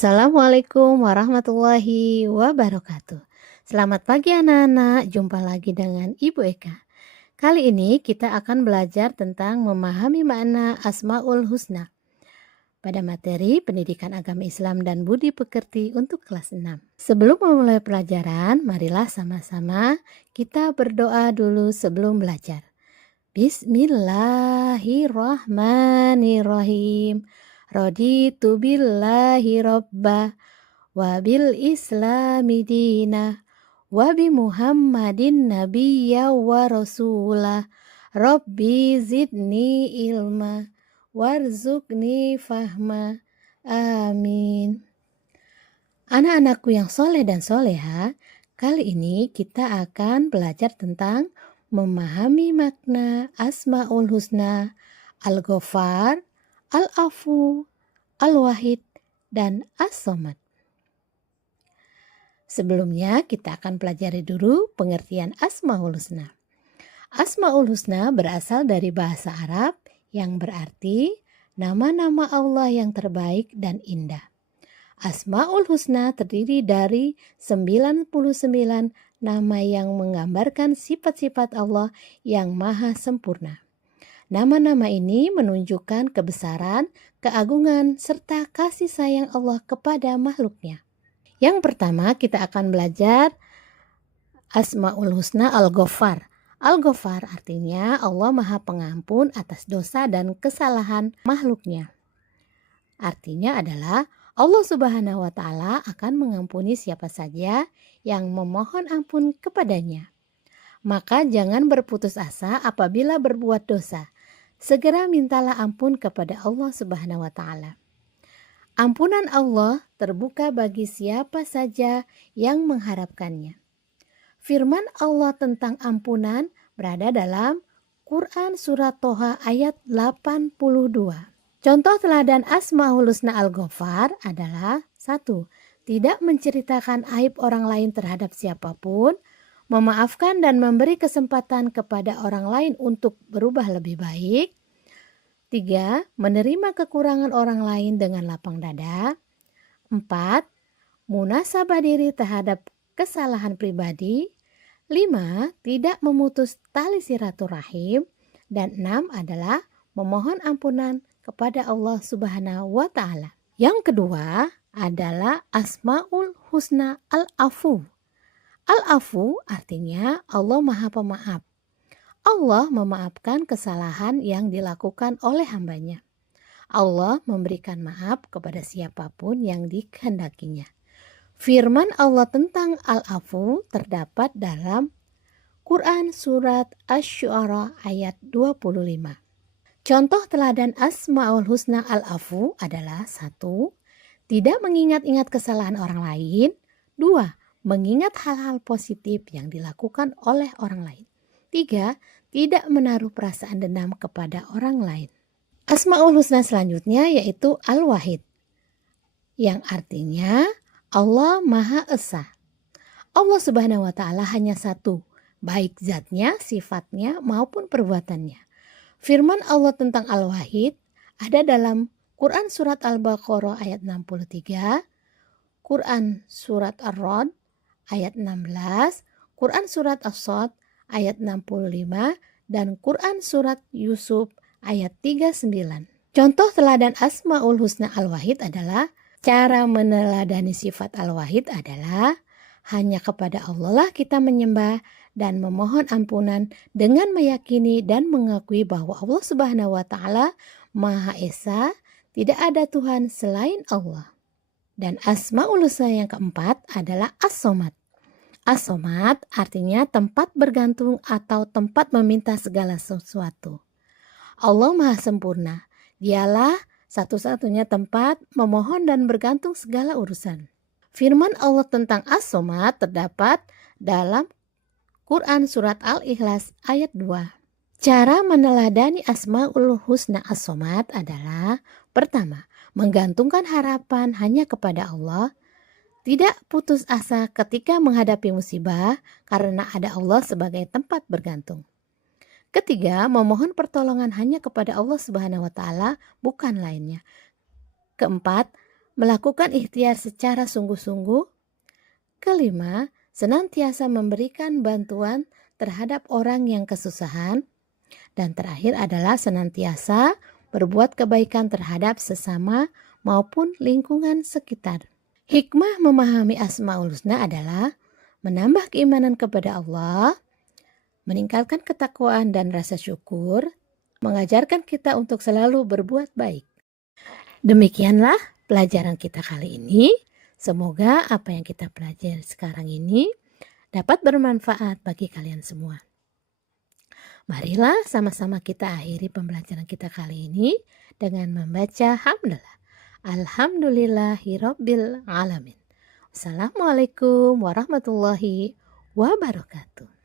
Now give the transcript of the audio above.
Assalamualaikum warahmatullahi wabarakatuh. Selamat pagi anak-anak, jumpa lagi dengan Ibu Eka. Kali ini kita akan belajar tentang memahami makna Asmaul Husna pada materi Pendidikan Agama Islam dan Budi Pekerti untuk kelas 6. Sebelum memulai pelajaran, marilah sama-sama kita berdoa dulu sebelum belajar. Bismillahirrahmanirrahim. Raditu billahi robba wa bil islami dina wa bi muhammadin nabiyya wa rasulah. Rabbi zidni ilma warzuqni fahma. Amin. Anak-anakku yang soleh dan soleha, kali ini kita akan belajar tentang memahami makna Asmaul Husna, Al-Ghaffar, Al-Afu, Al-Wahid, dan As-Somad. Sebelumnya kita akan pelajari dulu pengertian Asmaul Husna. Asmaul Husna berasal dari bahasa Arab yang berarti nama-nama Allah yang terbaik dan indah. Asmaul Husna terdiri dari 99 nama yang menggambarkan sifat-sifat Allah yang maha sempurna. Nama-nama ini menunjukkan kebesaran, keagungan, serta kasih sayang Allah kepada makhluknya. Yang pertama kita akan belajar Asmaul Husna Al-Ghaffar. Al-Ghaffar artinya Allah maha pengampun atas dosa dan kesalahan makhluknya. Artinya adalah Allah Subhanahu wa Ta'ala akan mengampuni siapa saja yang memohon ampun kepadanya. Maka jangan berputus asa apabila berbuat dosa. Segera mintalah ampun kepada Allah Subhanahu wa Ta'ala. Ampunan Allah terbuka bagi siapa saja yang mengharapkannya. Firman Allah tentang ampunan berada dalam Quran Surat Toha ayat 82. Contoh teladan Asmaul Husna Al-Ghaffar adalah 1. Tidak menceritakan aib orang lain terhadap siapapun, memaafkan dan memberi kesempatan kepada orang lain untuk berubah lebih baik. 3. Menerima kekurangan orang lain dengan lapang dada. 4. Munasabah diri terhadap kesalahan pribadi. 5. Tidak memutus tali silaturahim. Dan 6 adalah memohon ampunan kepada Allah Subhanahu wa Ta'ala. Yang kedua adalah Asmaul Husna Al-Afu. Al-Afu artinya Allah Maha Pemaaf. Allah memaafkan kesalahan yang dilakukan oleh hambanya. Allah memberikan maaf kepada siapapun yang dikehendakinya. Firman Allah tentang Al-Afu terdapat dalam Quran Surat Asy-Syu'ara ayat 25. Contoh teladan Asmaul Husna Al-Afu adalah 1. Tidak mengingat-ingat kesalahan orang lain. 2. Mengingat hal-hal positif yang dilakukan oleh orang lain. 3. Tidak menaruh perasaan dendam kepada orang lain. Asmaul Husna selanjutnya yaitu Al-Wahid, yang artinya Allah Maha Esa. Allah Subhanahu wa Ta'ala hanya satu, baik zatnya, sifatnya, maupun perbuatannya. Firman Allah tentang Al-Wahid ada dalam Quran Surat Al-Baqarah ayat 63, Quran Surat Ar-Ra'd ayat 16, Quran Surat As-Sad ayat 65, dan Quran Surat Yusuf ayat 39. Contoh teladan Asmaul Husna Al-Wahid adalah cara meneladani sifat Al-Wahid adalah hanya kepada Allah lah kita menyembah dan memohon ampunan dengan meyakini dan mengakui bahwa Allah Subhanahu wa Ta'ala Maha Esa, tidak ada Tuhan selain Allah. Dan Asmaul Husna yang keempat adalah As-Somad. As-Somad artinya tempat bergantung atau tempat meminta segala sesuatu. Allah Maha Sempurna, dialah satu-satunya tempat memohon dan bergantung segala urusan. Firman Allah tentang As-Somad terdapat dalam Quran Surat Al-Ikhlas ayat 2. Cara meneladani Asmaul Husna As-Somad adalah pertama, menggantungkan harapan hanya kepada Allah. Tidak putus asa ketika menghadapi musibah karena ada Allah sebagai tempat bergantung. Ketiga, memohon pertolongan hanya kepada Allah Subhanahu wa Ta'ala, bukan lainnya. Keempat, melakukan ikhtiar secara sungguh-sungguh. Kelima, senantiasa memberikan bantuan terhadap orang yang kesusahan. Dan terakhir adalah senantiasa berbuat kebaikan terhadap sesama maupun lingkungan sekitar. Hikmah memahami Asmaul Husna adalah menambah keimanan kepada Allah, meningkatkan ketakwaan dan rasa syukur, mengajarkan kita untuk selalu berbuat baik. Demikianlah pelajaran kita kali ini. Semoga apa yang kita pelajari sekarang ini dapat bermanfaat bagi kalian semua. Marilah sama-sama kita akhiri pembelajaran kita kali ini dengan membaca hamdalah. Alhamdulillahirabbil alamin. Wassalamualaikum warahmatullahi wabarakatuh.